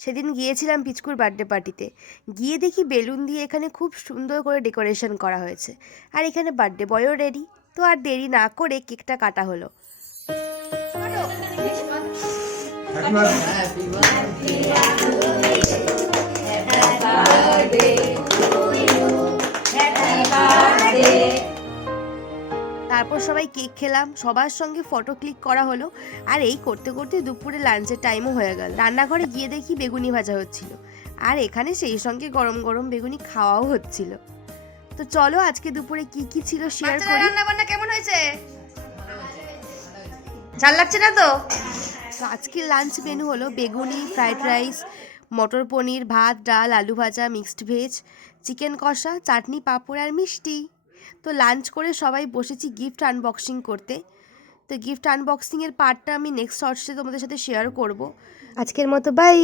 সেদিন গিয়েছিলাম পিচকুর বার্থডে পার্টিতে। গিয়ে দেখি বেলুন দিয়ে এখানে খুব সুন্দর করে ডেকোরেশন করা হয়েছে, আর এখানে বার্থডে বয়ও রেডি। তো আর দেরি না করে কেকটা কাটা হলো। তারপর সবাই কেক খেলাম, সবার সঙ্গে ফটো ক্লিক করা হলো। আর এই করতে করতে দুপুরে লাঞ্চের টাইমও হয়ে গেল। রান্নাঘরে গিয়ে দেখি বেগুনি ভাজা হচ্ছিল, আর এখানে সেই সঙ্গে গরম গরম বেগুনি খাওয়াও হচ্ছিল। তো চলো আজকে দুপুরে কি কি ছিল শেয়ার করি। রান্না বান্না কেমন হয়েছে? ঝাল লাগছে না তো? তো আজকের লাঞ্চ মেনু হলো বেগুনি, ফ্রাইড রাইস, মটর পনির, ভাত, ডাল, আলু ভাজা, মিক্সড ভেজ, চিকেন কষা, চাটনি, পাঁপড় আর মিষ্টি। তো লাঞ্চ করে সবাই বসেছি গিফট আনবক্সিং করতে। তো গিফট আনবক্সিংয়ের পার্টটা আমি নেক্সট শর্টসে তোমাদের সাথে শেয়ার করব। আজকের মতো বাই।